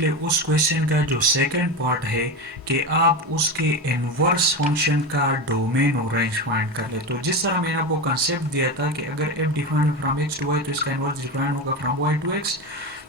उस क्वेश्चन का जो सेकंड पार्ट है कि आप उसके इनवर्स फंक्शन का डोमेन और रेंज फाइंड कर ले। तो जिस तरह मैंने आपको कंसेप्ट दिया था कि अगर f defined from x to y तो इसका इनवर्स डिफाइंड होगा फ्रॉम y टू x।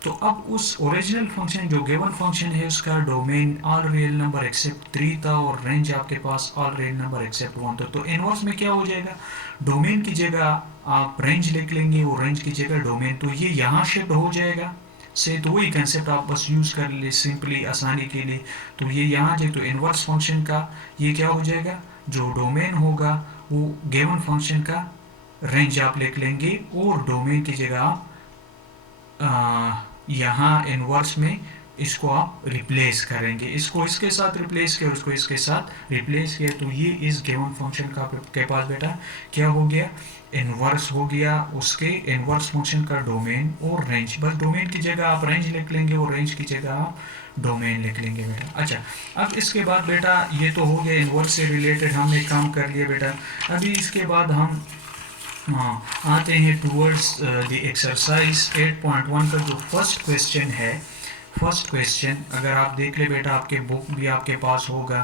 तो अब उस ओरिजिनल फंक्शन जो गिवन फंक्शन है उसका domain all real number except 3 था और रेंज आपके पास ऑल रियल नंबर एक्सेप्ट 1 था। तो इनवर्स में क्या हो जाएगा, डोमेन की जगह आप रेंज लिख लेंगे और रेंज की जगह डोमेन, तो ये यहाँ शिफ्ट हो जाएगा से। तो वही कंसेप्ट आप बस यूज़ कर ले सिंपली आसानी के लिए। तो ये यहाँ जो तो इनवर्स फंक्शन का ये क्या हो जाएगा, जो डोमेन होगा वो गिवन फंक्शन का रेंज आप लिख लेंगे और डोमेन की जगह आप यहाँ इनवर्स में इसको आप रिप्लेस करेंगे, इसको इसके साथ रिप्लेस किया, उसको इसके साथ रिप्लेस किया। तो ये इस गिवन फंक्शन का के पास बेटा क्या हो गया, इनवर्स हो गया उसके इनवर्स फंक्शन का डोमेन और रेंज। बस डोमेन की जगह आप रेंज लिख लेंगे और रेंज की जगह आप डोमेन लिख लेंगे बेटा। अच्छा, अब इसके बाद बेटा ये तो हो गया इनवर्स से रिलेटेड, हमने काम कर लिया बेटा। अभी इसके बाद हम आते हैं टूवर्ड्स द एक्सरसाइज 8.1 का जो फर्स्ट क्वेश्चन है। फर्स्ट क्वेश्चन अगर आप देख ले बेटा, आपके बुक भी आपके पास होगा,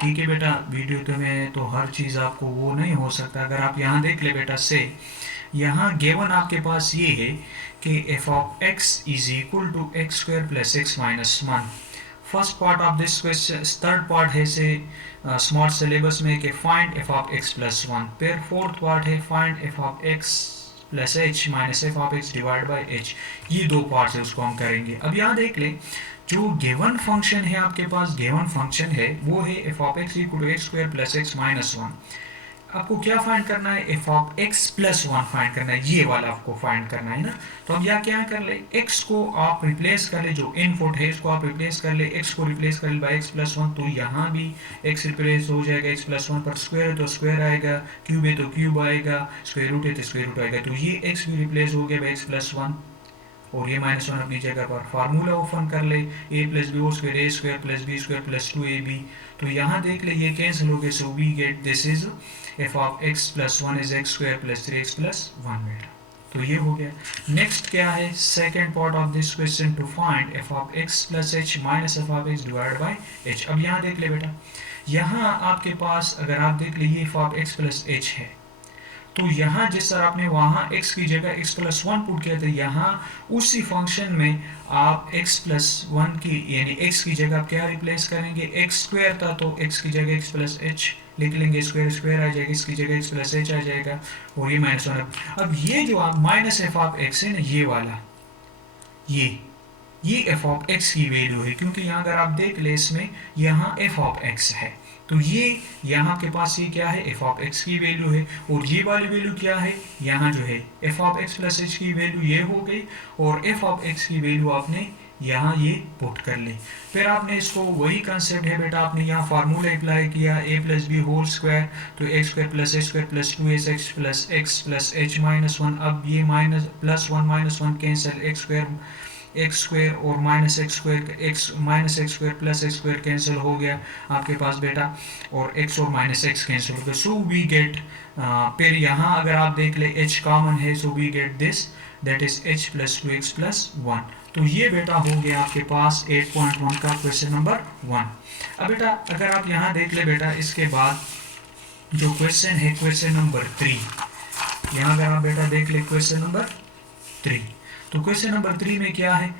ठीक है बेटा। वीडियो तो में तो हर चीज़ आपको वो नहीं हो सकता। अगर आप यहाँ देख ले बेटा से, यहाँ गिवन आपके पास ये है कि f of x is equal to x square plus x minus 1। First part of this question, third part है से स्मार्ट सिलेबस में कि find F of x plus 1। फिर फोर्थ पार्ट है find F of x plus H minus F of x divide by h. ये दो part है उसको हम करेंगे। अब यहाँ देख ले, जो गिवन फंक्शन है आपके पास, गिवन फंक्शन है वो है f of x equal to x square plus x minus 1। आपको क्या फाइंड करना है, f of x plus 1 find करना है, ये वाला आपको फाइंड करना है ना। तो अब यहाँ क्या कर ले, एक्स को आप रिप्लेस कर ले, जो इनपुट है इसको आप रिप्लेस कर ले, एक्स को रिप्लेस कर ले बाई एक्स प्लस 1। तो यहाँ भी एक्स रिप्लेस हो जाएगा एक्स प्लस 1 पर, स्क्वायर है तो स्क्वायर आएगा, क्यूब है तो क्यूब आएगा, स्क्वायर रूट है तो स्क्वायर रूट आएगा। तो ये एक्स भी रिप्लेस हो गया बाई एक्स प्लस 1 और ये माइनस 1 अपनी जगह पर। फार्मूला ओपन कर ले, A plus B whole square, A square plus B square plus 2ab। तो यहाँ देख ले ये कैंसिल हो गए, so we get this is F of x plus 1 is X square plus 3x plus 1 बेटा। तो ये हो गया। नेक्स्ट क्या है, second part of this question, to find F of x plus H minus F of x divide by H. अब यहाँ देख ले बेटा, यहाँ आपके पास अगर आप देख ले ये F of x plus H है, तो यहाँ जिस तरह आपने वहाँ x की जगह x प्लस 1 पुट किया था, यहाँ उसी फंक्शन में आप x प्लस 1 की यानी x की जगह आप क्या रिप्लेस करेंगे, x स्क्वायर था तो x की जगह x प्लस h लिख लेंगे, स्क्वायर स्क्वायर आ जाएगा, इसकी जगह x प्लस h आ जाएगा और ये माइनस 1। अब ये जो आप माइनस एफ ऑफ एक्स है ना, ये वाला ये एफ ऑफ एक्स की वैल्यू है, क्योंकि यहाँ अगर आप देख ले इसमें यहाँ एफ ऑफ एक्स है, तो ये यहाँ के पास ये क्या है, एफ ऑफ एक्स की वैल्यू है। और ये वाली वैल्यू क्या है, यहाँ जो है f of x plus H की वैल्यू ये हो गई और एफ ऑफ एक्स की वैल्यू आपने यहाँ ये पुट कर ली। फिर आपने इसको वही कंसेप्ट है बेटा, आपने यहाँ फार्मूला अप्लाई किया, A plus B whole square तो X square plus H square plus 2x plus H minus 1। अब ये minus plus 1 minus 1 cancel, X square और minus X square plus X square cancel हो गया आपके पास बेटा, और x और माइनस एक्स कैंसिल हो गया। सो वी गेट, फिर यहाँ अगर आप देख ले h कॉमन है, so we get this that is h plus 2x plus 1। तो ये बेटा हो गया आपके पास 8.1 का क्वेश्चन नंबर 1। अब बेटा अगर आप यहाँ देख ले बेटा, इसके बाद जो क्वेश्चन है क्वेश्चन नंबर 3, यहाँ अगर आप बेटा देख ले क्वेश्चन नंबर 3, तो क्वेश्चन नंबर 3 में क्या है,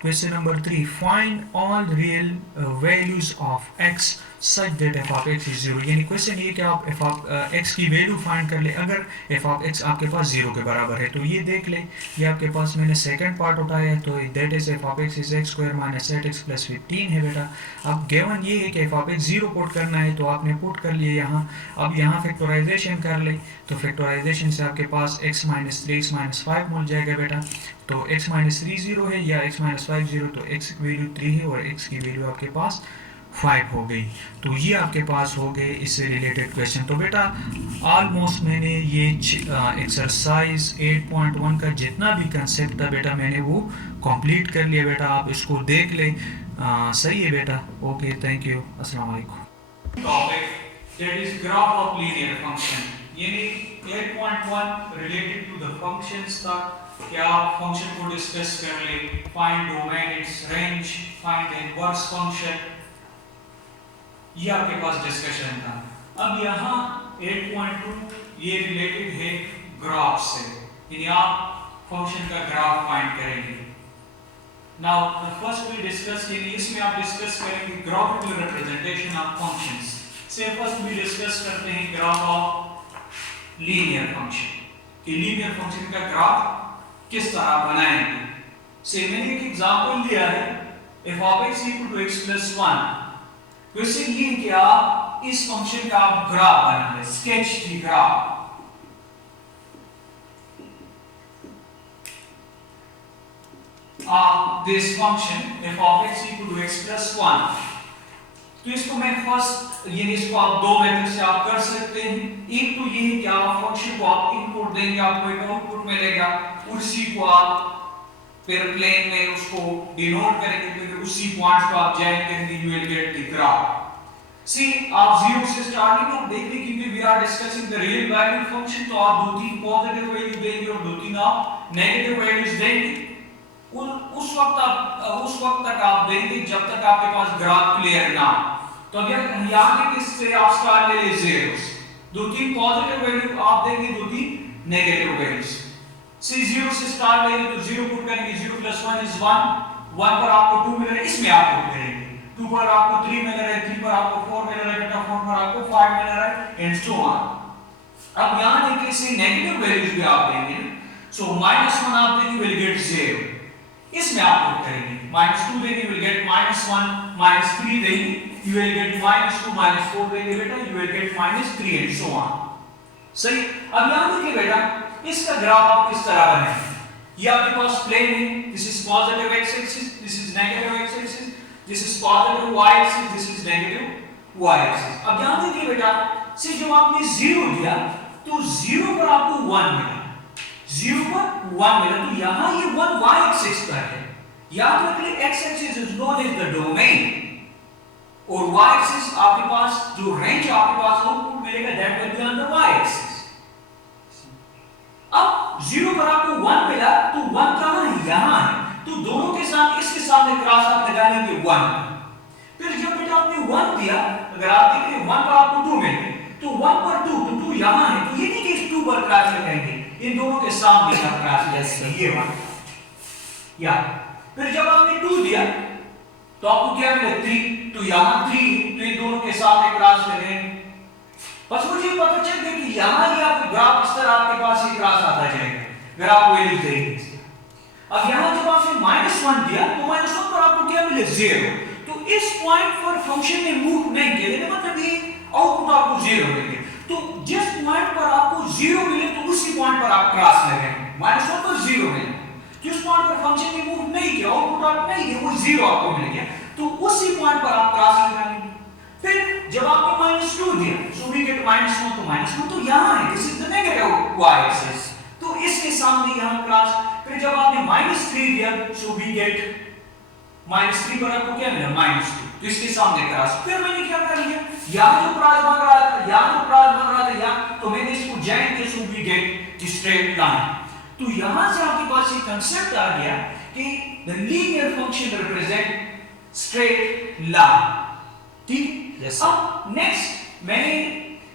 question number 3, find all real values of x such that F of x is 0। यानी क्वेश्चन ये कि आप एफ ऑफ एक्स की वैल्यू फाइंड कर ले अगर एफ ऑफ एक्स आपके पास 0 के बराबर है। तो ये देख ले, ये आपके पास मैंने सेकंड पार्ट उठाया है, तो that is F of x is X square minus 8x plus 15 है बेटा। अब गिवन ये है कि एफ ऑफ एक्स 0 पुट करना है, तो आपने पुट कर लिया यहाँ। अब यहाँ फैक्टराइजेशन कर ले, तो फैक्टराइजेशन से आपके पास x माइनस 3 x माइनस 5 मिल जाएगा बेटा। तो x माइनस 3 0 है या x माइनस 5 0, तो x की वैल्यू 3 है और x की वैल्यू आपके पास 5 हो गई। तो ये आपके पास हो गए इससे रिलेटेड क्वेश्चन। तो बेटा ऑलमोस्ट मैंने ये एक्सरसाइज 8.1 का जितना भी कंसेप्ट था बेटा मैंने वो कंप्लीट कर लिया बेटा, आप इसको देख ले। सही है बेटा, ओके थैंक यू, अस्सलाम वालेकुम। Topic that is graph of linear function, यानी 8.1 रिलेटेड टू द फंक्शंस था। कि आप फंक्शन को डिस्कस कर ले, find domain, it's range, find inverse function, ये आपके पास डिस्कशन था। अब यहाँ 8.2 ये रिलेटेड है ग्राफ से, यानी आप फंक्शन का ग्राफ फाइंड करेंगे। नाउ फर्स्ट वी डिस्कस, यानी इसमें आप डिस्कस करेंगे ग्राफिकल रिप्रेजेंटेशन ऑफ फंक्शंस। से फर्स्ट वी डिस्कस करते हैं ग्राफ ऑफ लीनियर फंक्शन, कि लीनियर फंक्शन का ग्राफ किस तरह बनाएंगे। से मैंने एक एग्जांपल लिया है, f of x equal to x plus 1, तो इससे ये कि आप इस फंक्शन का आप ग्राफ बनाएंगे, sketch the graph. this function f of x equal to x plus 1, तो इसको मैं फर्स्ट, यानी इसको आप दो मेथड से आप कर सकते हैं। एक तो ये है कि आप फंक्शन को आप इनपुट देंगे, आपको एक आउटपुट मिलेगा, उसी को आप फिर प्लेन में उसको डिनोट करेंगे, फिर उसी पॉइंट को आप ज्वाइन करेंगे, you will get the graph. See आप जीरो से स्टार्टिंग आप देख रहे क्योंकि we are discussing the real value function, तो आप दो तीन पॉजिटिव वैल्यू देंगे और दो तीन आप नेगेटिव वैल्यूज देंगे। उस वक्त तक आप देंगे जब तक आपके पास ग्राफ क्लियर ना हो। तो अगर यहाँ के किससे आप स्टार्ट ले ले जीरो से, दो तीन पॉजिटिव वैल्यू आप देंगे, दो तीन नेगेटिव वैल्यूज। से जीरो से स्टार्ट लेंगे तो जीरो पुट करेंगे, 0 + 1 = 1, 1 पर आपको 2 मिल रहा है, इसमें आप पुट करेंगे, 2 पर आपको 3 मिल रहा है, 3 पर आपको 4 मिल रहा है, बेटा 4 पर आपको 5 मिल रहा है, एंड सो ऑन। अब यहाँ देखिए से नेगेटिव वैल्यूज भी आप देंगे, सो -1 आप देंगे, विल गेट 0, इसमें आप पुट करेंगे, -2 देंगे, विल गेट -1, -3 देंगे, you will get -2, -4 देंगे बेटा, you will get -3 and so on। सही। अब यहाँ देखिए बेटा इसका ग्राफ आप किस तरह बनाएंगे। ये आपके पास प्लेन है, this is positive x axis, this is negative x axis, this is positive y axis, this is negative y axis. अब यहाँ देखिए बेटा से जब आपने 0 दिया तो 0 पर आपको 1 मिला, 0 पर 1 मिला, तो यहाँ ये 1 y एक्सिस पर है। याद रखिए x axis is known as the domain, और y एक्सिस आपके पास जो रेंज आपके पास आउटपुट मिलेगा that will be on the y axis. अब 0 पर आपको 1 मिला तो 1 कहां है, यहां है, तो दोनों के साथ इसके सामने क्रॉस आप लगा लेंगे 1। फिर जब बेटा आपने 1 दिया, अगर आप देख रहे हैं 1 पर आपको 2 मिले, तो 1 पर 2, तो 2 यहां है, तो ये नहीं कि इस 2 पर क्रॉस लगाएंगे, इन दोनों के सामने आप क्रॉस लगाएंगे, ये बात। या फिर जब आपने 2 दिया तो आपको क्या मिला 3, तो यहां 3, तो इन दोनों के सामने क्रॉस लगाएंगे। बस मुझे पता चल गया कि यहां ये आपका ग्राफ इस तरह आपके पास ये क्रॉस आता जाएगा, अगर आप वैल्यू देंगे। अब यहां जब आपने -1 दिया तो -1 पर आपको क्या मिले 0, तो इस पॉइंट पर फंक्शन ने मूव नहीं किया, मतलब ये आउटपुट आपको 0 मिलेगा। तो जिस पॉइंट पर आपको 0 मिले तो उसी पॉइंट पर आप क्रॉस लगाएंगे, -1 पर 0 मिले, जिस पॉइंट पर फंक्शन ने मूव नहीं किया, आउटपुट आप नहीं है, वो 0 आपको मिल गया, तो उसी पॉइंट पर आप क्रॉस लगाएंगे। फिर जब आपने -2 दिया, सो वी गेट -1, तो -1 तो यहां है, this is the negative y axis, तो इसके सामने यहां क्रॉस। फिर जब आपने -3 दिया, सो वी गेट -3 पर आपको क्या मिला -2, तो इसके सामने क्रॉस। फिर मैंने क्या कर लिया, यहां जो क्रॉस बन रहा था, यहां जो क्रॉस बन रहा था यहां, तो मैंने इसको ज्वाइन किया, so we get the straight line. तो यहां से आपके पास ये कांसेप्ट आ गया कि the linear function represent straight line, ठीक। अब नेक्स्ट मैंने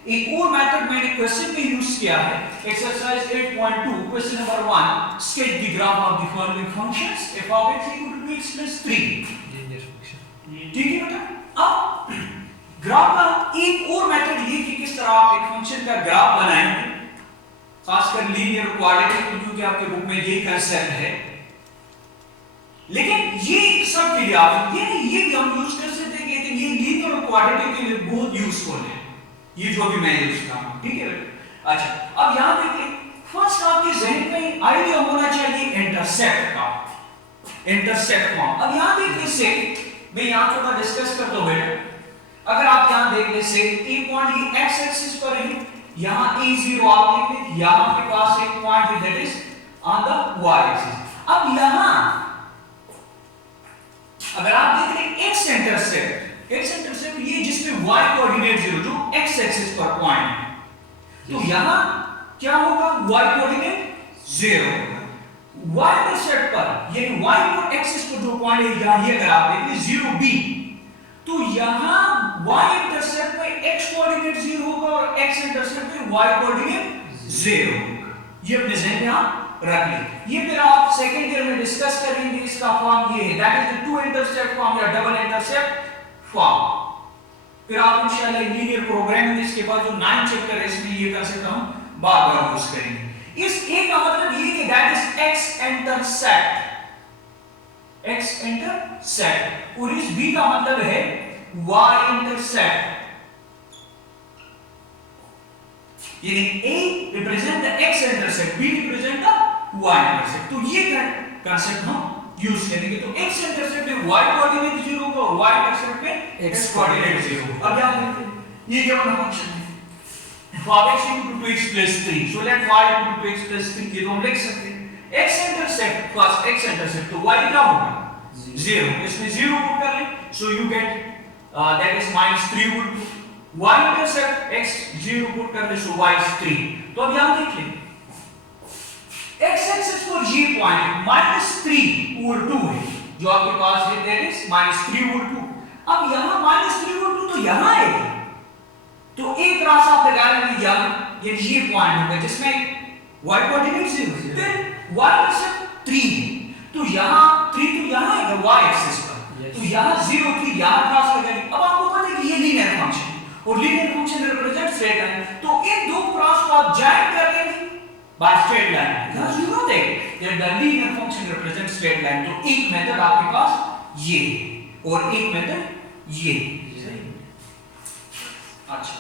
एक और मेथड मैंने क्वेश्चन में यूज किया है, exercise 8.2 question number 1, sketch the graph of the following functions f of x equal to x plus 3, linear function, ठीक है बेटा। अब ग्राफ का एक और मेथड ये कि किस तरह आप एक फंक्शन का ग्राफ बनाएंगे, खासकर लीनियर क्वाड्रेटिक, क्योंकि आपके बुक में यही कंसेप्ट है। लेकिन ये सब के लिए आप ये भी हम यूज कर सकते हैं, लेकिन ये लीनियर और क्वाड्रेटिक के लिए बहुत यूजफुल है, ये जो भी मैं यूज कर रहा हूं, ठीक है। अच्छा, अब यहां देखिए फर्स्ट आपके जहन में आइडिया होना चाहिए इंटरसेप्ट का, इंटरसेप्ट फॉर्म। अब यहां देखिए से मैं यहां थोड़ा डिस्कस करता हूं बेटा, अगर आप यहां देख ले से एक पॉइंट ये एक्स एक्सिस पर है, यहां a0 आप देख ले, यहां के पास एक पॉइंट है that is on the y axis. अब यहां अगर आप देख रहे x इंटरसेप्ट ये जिसमें y कोऑर्डिनेट 0, जो x एक्सिस पर पॉइंट है, तो यहां क्या होगा, y कोऑर्डिनेट 0 होगा, y इंटरसेप्ट पर यानी y और एक्सिस पर जो पॉइंट है यहां, ये अगर आप देखें 0b, तो यहां y इंटरसेप्ट में x कोऑर्डिनेट 0 होगा और x इंटरसेप्ट में y कोऑर्डिनेट 0 होगा। ये अपने ज़हन में आप रख लें। ये फिर आप सेकंड ईयर में डिस्कस करेंगे। इसका फॉर्म ये है, that is the two intercept form या डबल इंटरसेप्ट फॉर्म। फिर आप इंशाल्लाह लीनियर प्रोग्रामिंग इसके बाद जो 9 चैप्टर है इसमें ये कंसेप्ट हम बार-बार यूज करेंगे। इस ए का मतलब ये कि that is x intercept, x intercept, और इस b का मतलब है y इंटरसेप्ट। यानी a represent the x intercept, b represent the y intercept. तो ये कंसेप्ट हम यूज करेंगे। तो x इंटरसेप्ट में y कोऑर्डिनेट 0 होगा और y इंटरसेप्ट में x कोऑर्डिनेट 0 होगा। अब यहां देखते ये गिवन फंक्शन है f x * 2x + 3, so let y * 2x + 3, ये तो हम लिख सकते हैं। x intercept plus x intercept, तो y क्या होगा 0, इसमें 0 पुट कर लें, so you get that is -3 would be y intercept x 0 put कर ले, so y is 3। तो अब यहां देखिए x एक्सिस पर ये पॉइंट -3 over 2 है जो आपके पास है, that is -3 over 2। अब यहां -3 over 2 तो यहां आएगा, तो एक क्रॉस आप लगा लेंगे यहां, ये पॉइंट होगा जिसमें y कोऑर्डिनेट 0 है, फिर y इंटरसेप्ट 3 है, तो यहां 3 तो यहां आएगा y एक्सिस पर, तो यहां 0 3 यहां क्रॉस लगाएंगे। अब आपको पता है कि ये लीनियर फंक्शन है और linear function represent straight line, तो इन दो क्रॉस को आप ज्वाइन कर लेंगे by straight line, because you know that the linear function represents straight line। तो एक मेथड आपके पास ये और एक मेथड ये। अच्छा